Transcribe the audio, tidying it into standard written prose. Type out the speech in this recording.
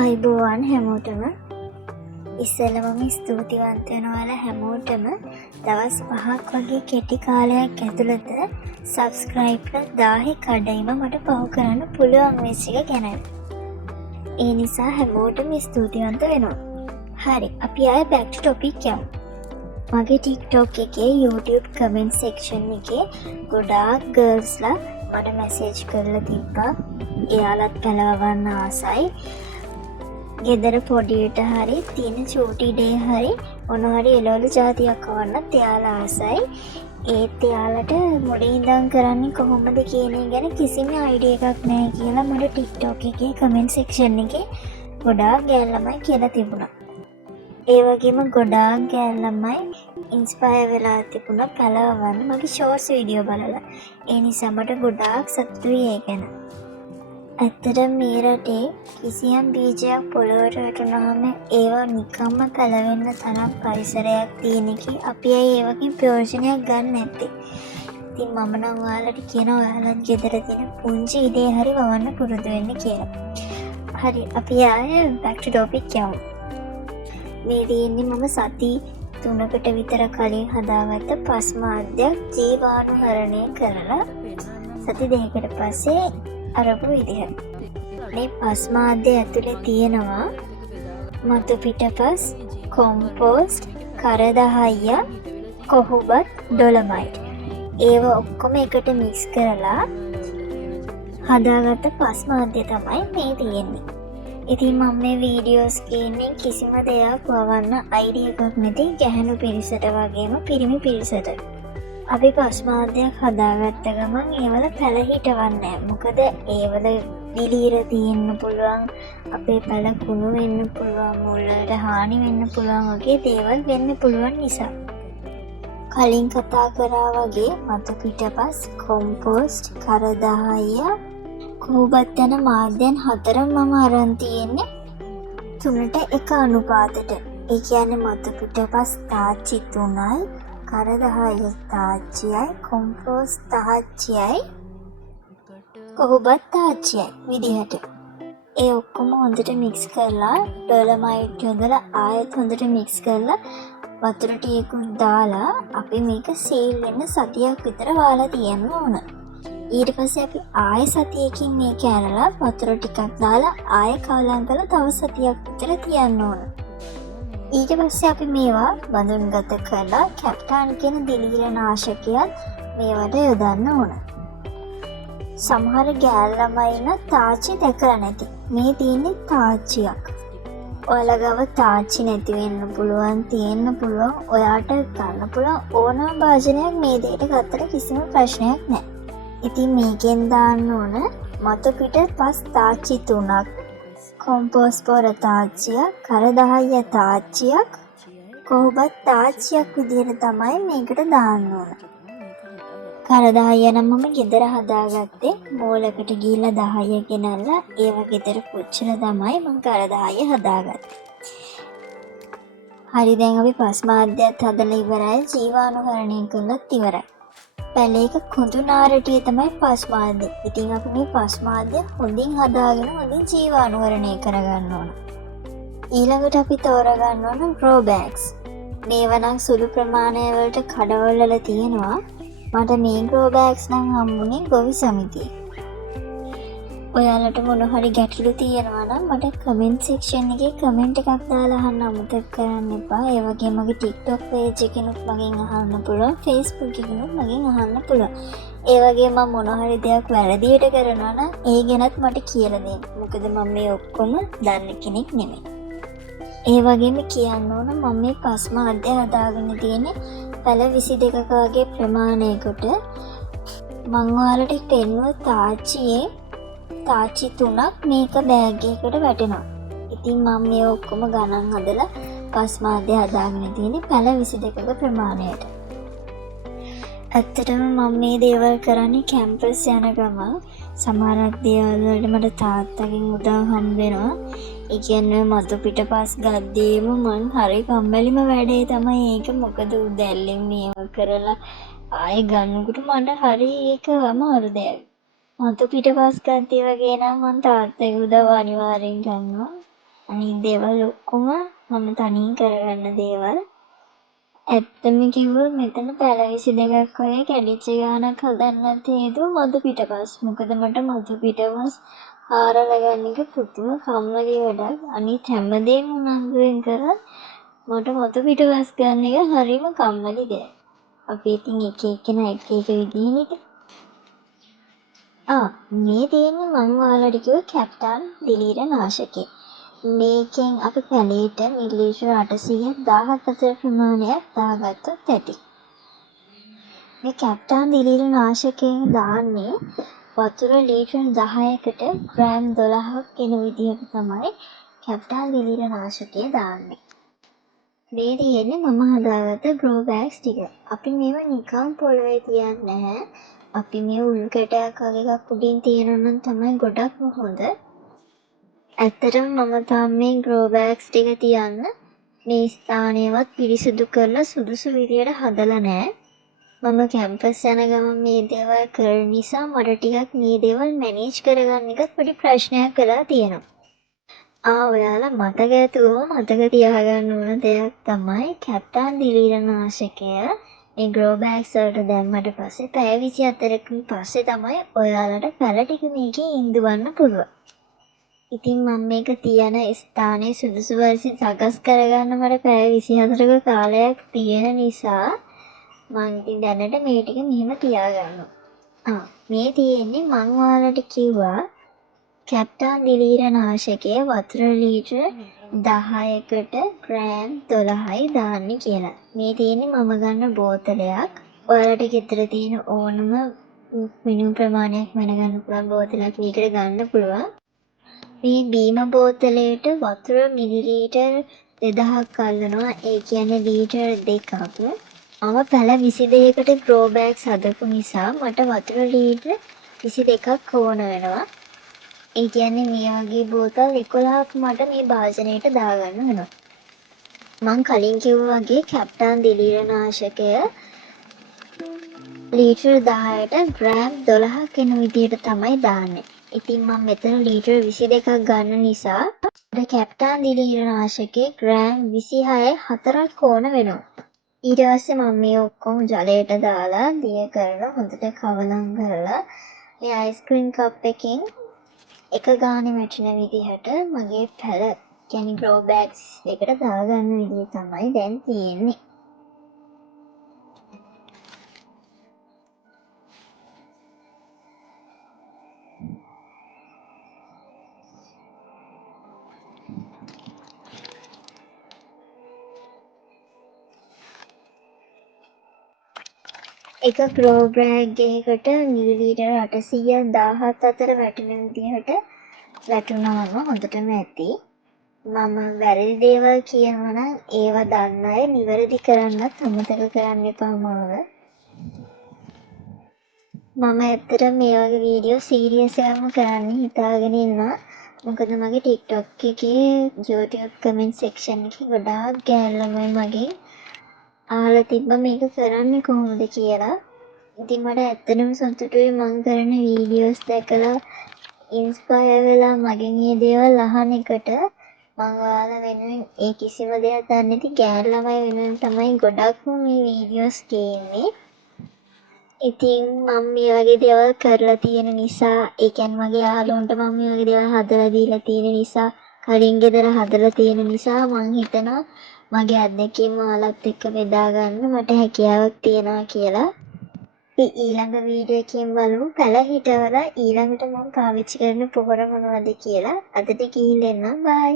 අයිබෝවන් හැමෝටම ඉස්සෙල්ලම ස්තුතිවන්ත වෙනවා ඔයාලා හැමෝටම දවස් 5ක් වගේ කෙටි කාලයක් ඇතුළත සබ්ස්ක්‍රයිබ් 1000 කඩයිම මට පහු කරන්න පුළුවන් වෙච්ච එක ගැන. ඒ නිසා හැමෝටම ස්තුතිවන්ත වෙනවා. හරි, අපි ආයෙ back to topic යමු. මගේ TikTok එකේ YouTube comment section එකේ ගොඩාක් ගර්ල්ස්ලා මට මැසේජ් කරලා තිබ්බා. එයාලත් පැලවන්න ආසයි. ගෙදර පොඩියට හරි තියෙන චූටි ඩේ හරි මොනහරි එළවලු ජාතියක් කවන්නත් එයාලා ආසයි. ඒත් එයාලට මුලින් ඉඳන් කරන්නේ කොහොමද කියන එක ගැන කිසිම අයිඩියා එකක් නැහැ කියලා මට TikTok එකේ comment section එකේ ගොඩාක් ගෑල් ළමයි කියලා තිබුණා. ඒ වගේම ගොඩාක් ගෑල් ළමයි ඉන්ස්පයර් වෙලා තිබුණා පැලවන්න මගේ shorts වීඩියෝ බලලා. ඒ නිසා මට ගොඩාක් සතුටුයි ඒ ගැන. ඇත්තටම මේ රටේ කිසියම් බීජයක් පොළොවට වැටුනහම ඒවා නිකම්ම පැලවෙන්න තරම් පරිසරයක් තියෙන එකේ අපි ඒ වගේ ප්‍රයෝජනයක් ගන්න නැත්තේ. ඉතින් මම නම් ඔයාලට කියනවා ඔයාලත් ගෙදර තියෙන පුංචි ඉඩේ හරි වවන්න පුරුදු වෙන්න කියලා. හරි, අපි ආයෙ back to topic යමු. මේ තියෙන්නේ මම සති 3කට විතර කලින් හදාගත්ත පස් මාධ්‍යයක් ජීවාණුහරණය කරලා සති 2කට පස්සේ අරපු විදිහ. මේ පස් මාධ්‍ය ඇතුලේ තියෙනවා මතු පිටපස්, කොම්පෝස්ට්, කරදහයිය, කොහොබත්, ඩොලමයිට්. ඒව ඔක්කොම එකට මික්ස් කරලා හදාගත්ත පස් මාධ්‍ය තමයි මේ තියෙන්නේ. ඉතින් මම මේ වීඩියෝස් කියන්නේ කිසිම දෙයක් වවන්න අයිඩියා එකක් නැති ගැහැණු පිරිසට වගේම පිරිමි පිරිසට. අපි පස් මාධ්‍යයක් හදාගත්ත ගමන් ඒවල පැල හිටවන්නේ. මොකද ඒවල දිලීර තියෙන්න පුළුවන්, අපේ පැල කුණු වෙන්න පුළුවන්, මුල්ලට හානි වෙන්න පුළුවන් වගේ දේවල් වෙන්න පුළුවන් නිසා. කලින් කතා කරා වගේ මතු පිටපස්, කොම්පෝස්ට්, කරදහයිය, කොහොබත් යන මාධ්‍යයන් හතරම මම අරන් තියෙන්නේ 3ට 1 අනුපාතට. ඒ කියන්නේ මතු පිටපස් තාච්චි 3යි, කරදහයිය තාච්චියයි, කොම්පෝස්ට් තාච්චියයි, කොහොබත් තාච්චියයි විදිහට. ඒ ඔක්කොම හොඳට මික්ස් කරලා ඩොලමයිට් යොදලා ආයෙත් හොඳට මික්ස් කරලා වතුර ටිකකුත් දාලා අපි මේක සීල් වෙන්න සතියක් විතර වාලා තියන්න ඕන. ඊට පස්සේ අපි ආයෙ සතියකින් මේක ඇරලා වතුර ටිකක් දාලා ආයෙ කවලම් කරලා තව සතියක් විතර තියන්න ඕන. ඊට පස්සේ අපි මේවා බඳුන්ගත කරලා කැප්ටාන් කියන දිලීර නාශකයත් මේවට යොදන්න ඕන. සමහර ගෑල් ළමයින තාච්චි දැකලා නැති. මේ තියෙන්නේ තාච්චියක්. ඔයාලා ගාව තාච්චි නැති වෙන්න පුළුවන්, තියෙන්න පුළුවන්, ඔයාට ගන්න පුළුවන් ඕනම භාජනයක් මේ දෙයට ගත්තට කිසිම ප්‍රශ්නයක් නැහැ. ඉතින් මේකෙන් දාන්න ඕන මතු පිට පස් තාච්චි 3ක්, කොම්පෝස්ට් පොර තාච්චියක්, කරදහයිය තාච්චියක්, කොහොබත් තාච්චියක් විදිහට තමයි මේකට දාන්න ඕන. කරදහයිය නම් මම ගෙදර හදාගත්තේ. මෝලකට ගිහිල්ලා 10 ගෙනල්ලා ඒව ගෙදර පුච්චලා තමයි මම කරදහයිය හදාගත්තේ. හරි, දැන් අපි පස් මාධ්‍යයත් හදලා ඉවරයි, ජීවාණුහරණය කරලත් ඉවරයි. පැලේක කුඳු නාරටිය තමයි පස් මාධ්‍ය. ඉතින් අපි මේ පස් මාධ්‍ය හොඳින් හදාගෙන හොඳින් ජීවාණුහරණය කරගන්න ඕන. ඊළඟට අපි තෝරගන්න ඕන grow bags. මේවා නම් සුළු ප්‍රමාණයවලට කඩවල තියෙනවා. මට මේ grow bags නම් හම්බුනේ ගොවි සමිතියේ. ඔයාලට මොන හරි ගැටලු තියෙනවා නම් මට comment section එකේ comment එකක් දාලා අහන්න අමතක කරන්න එපා. ඒ වගේම මගේ TikTok page එකෙනුත් මගෙන් අහන්න පුළුවන්, Facebook එකෙනුත් මගෙන් අහන්න පුළුවන්. ඒ වගේම මම මොන හරි දෙයක් වැරදියට කරනවා නම් ඒ ගැනත් මට කියලා දෙන්න. මොකද මම මේ ඔක්කොම දන්න කෙනෙක් නෙමෙයි. ඒ වගේම කියන්න ඕන මම මේ පස් මාධ්‍ය හදාගෙන තියෙන්නේ පැල 22ක වගේ ප්‍රමාණයකට. මම ඔයාලට පෙන්නුව තාච්චි 3ක් මේක බෑග් එකකට වැටෙනවා. ඉතින් මම මේ ඔක්කොම ගණන් හදලා පස් මාධ්‍ය හදාගෙන තියෙන්නේ පැල 22ක ප්‍රමාණයට. ඇත්තටම මම මේ දේවල් කරන්නේ කැම්පස් යන ගමන් සමහරක් දේවල් වලට මට තාත්තගෙන් උදව් හම්බ වෙනවා. ඒ කියන්නේ මතු පිටපස් ගද්දීම මං හරි කම්මැලිම වැඩේ තමයි ඒක. මොකද උදැල්ලෙන් මේව කරලා ආයෙ ගන්නකොට මට හරි ඒක අමාරු දෙයක්. මතු පිටපස් ගද්දී වගේ නම් මං තාත්තගේ උදව් අනිවාර්යෙන් ගන්නවා. අනිත් දේවල් ඔක්කොම මම තනියෙන් කරගන්න දේවල්. ඇත්තම කිව්වොත් මෙතන පැල 22ක් වගේ කැඩිච්ච ගානක් හදන්නත් හේතුව මధు පිටපස්. මොකද මට මధు පිටපස් හාරලා ගන්න එක පුදුම කම්මැලි වැඩක්. අනිත් හැමදේම උනන්දුවෙන් කරත් මට මధు පිටපස් ගන්න එක හරිම කම්මැලි දෙයක්. අපි ඉතින් එක එක්කෙනා එක විදිහනේ. මේ තියෙන්නේ මම ඔයාලට කිව්ව කැප්ටන් දිලීර නාශකේ. මේකෙන් අපි පැලේට මිලිලීටර් 800ක් 17 ප්‍රමාණයක් දාගත්තොත් ඇති. මේ කැප්ටන් දිලීර නාශකයෙන් දාන්නේ වතුර ලීටර් 10කට ග්‍රෑම් 12ක් එන විදිහට තමයි කැප්ටන් දිලීර නාශකය දාන්නේ. මේ තියෙන්නේ මම හදාගත්ත ග්‍රෝ බෑග්ස් ටික. අපි මේවා නිකන් පොළවේ තියන්නේ නැහැ. අපි මේ උල් කැටයක් වගේ එකක් උඩින් තියනවා නම් තමයි ගොඩක්ම හොඳ. ඇත්තටම මම තාම මේ ග්‍රෝ බෑග්ස් ටික තියන්න මේ ස්ථානයවත් පිරිසිදු කරලා සුදුසු විදියට හදලා නැහැ. මම කැම්පස් යන ගමන් මේ දේවල් කරන නිසා මට ටිකක් මේ දේවල් මැනේජ් කරගන්න එකත් පොඩි ප්‍රශ්නයක් වෙලා තියෙනවා. ඔයාලා මතක ඇතුව මතක තියාගන්න ඕන දෙයක් තමයි කැප්ටන් දිලීර නාශකය මේ ග්‍රෝ බෑග්ස් වලට දැම්මට පස්සේ පැය 24කින් පස්සේ තමයි ඔයාලට පැල ටික මේකේ ඉඳවන්න පුළුවන්. ඉතින් මම මේක තියන ස්ථානයේ සුදුසු වර්ෂයෙන් සකස් කරගන්න මට පැය 24ක කාලයක් තියෙන නිසා මම ඉතින් දැනට මේ ටික මෙහෙම තියාගන්නවා. මේ තියෙන්නේ මම ඔයාලට කිව්වා කැප්ටන් දිලීර නාශකයේ වතුර ලීටර් 10කට ග්‍රෑම් 12යි දාන්නේ කියලා. මේ තියෙන්නේ මම ගන්න බෝතලයක්. ඔයාලට ගෙදර තියෙන ඕනම මිනිමම් ප්‍රමාණයක් මැනගන්න පුළුවන් බෝතලයක් මේකට ගන්න පුළුවන්. මේ බීම බෝතලයට වතුර මිලිලීටර් 2000ක් අල්ලනවා. ඒ කියන්නේ ලීටර් 2ක්. මම පැල 22කට ග්‍රෝ බෑග්ස් හදපු නිසා මට වතුර ලීටර් 22ක් ඕන වෙනවා. ඒ කියන්නේ මේ වගේ බෝතල් 11ක් මට මේ භාජනයට දාගන්න වෙනවා. මං කලින් කිව්වා වගේ කැප්ටන් දිලීර නාශකය ලීටර් 10ට ග්‍රෑම් 12ක් එන විදියට තමයි දාන්නේ. ඉතින් මම මෙතන ලීටර් 22ක් ගන්න නිසා කැප්ටන් දිලීර නාශකේ ග්‍රෑම් 26 4ක් ඕන වෙනවා. ඊට පස්සේ මම මේ ඔක්කොම ජලයට දාලා දිය කරලා හොඳට කවලම් කරලා මේ අයිස්ක්‍රීම් කප් එකකින් එක ගානේ වැටෙන විදිහට මගේ පැල කියන්නේ ග්‍රෝ බෑග්ස් එකට දාගන්න විදිහ තමයි දැන් තියෙන්නේ. එක ග්‍රෝ බෑග් එකකට මිලිලීටර් 800 17 අතර වැටෙන විදිහට වැටුණාම හොඳටම ඇති. මම වැරදි දේවල් කියනවා නම් ඒවා දන්න අය නිවැරදි කරන්නත් අමතක කරන්න එපා මාව. මම ඇත්තට මේ වගේ වීඩියෝ සීරියස් එකක්ම කරන්න හිතාගෙන ඉන්නවා. මොකද මගේ TikTok එකේ YouTube comment section එකේ ගොඩාක් ගෑනු ළමයි මගෙන් අහලා තිබ්බා මේක කරන්නේ කොහොමද කියලා. ඉතින් මට ඇත්තටම සතුටුයි මම කරන වීඩියෝස් දැකලා ඉන්ස්පයර් වෙලා මගෙන් මේ දේවල් අහන එකට. මම ඔයාලා වෙනුවෙන් ඒ කිසිම දෙයක් දන්නේ නැති ගෑනු ළමයි වෙනුවෙන් තමයි ගොඩක්ම මේ වීඩියෝස් තියෙන්නේ. ඉතින් මම මේ වගේ දේවල් කරලා තියෙන නිසා ඒ කියන්නේ මගේ යාළුවන්ට මම මේ වගේ දේවල් හදලා දීලා තියෙන නිසා කලින් ගෙදර හදලා තියෙන නිසා මම හිතනවා මගේ අත්දැකීම් ඔයාලත් එක්ක බෙදා ගන්න මට හැකියාවක් තියෙනවා කියලා. ඉතින් ඊළඟ වීඩියෝ එකකින් බලමු පැල හිටවලා ඊළඟට මම පාවිච්චි කරන පොහොර මොනවද කියලා. අදට ගිහින් එන්නම්. බයි.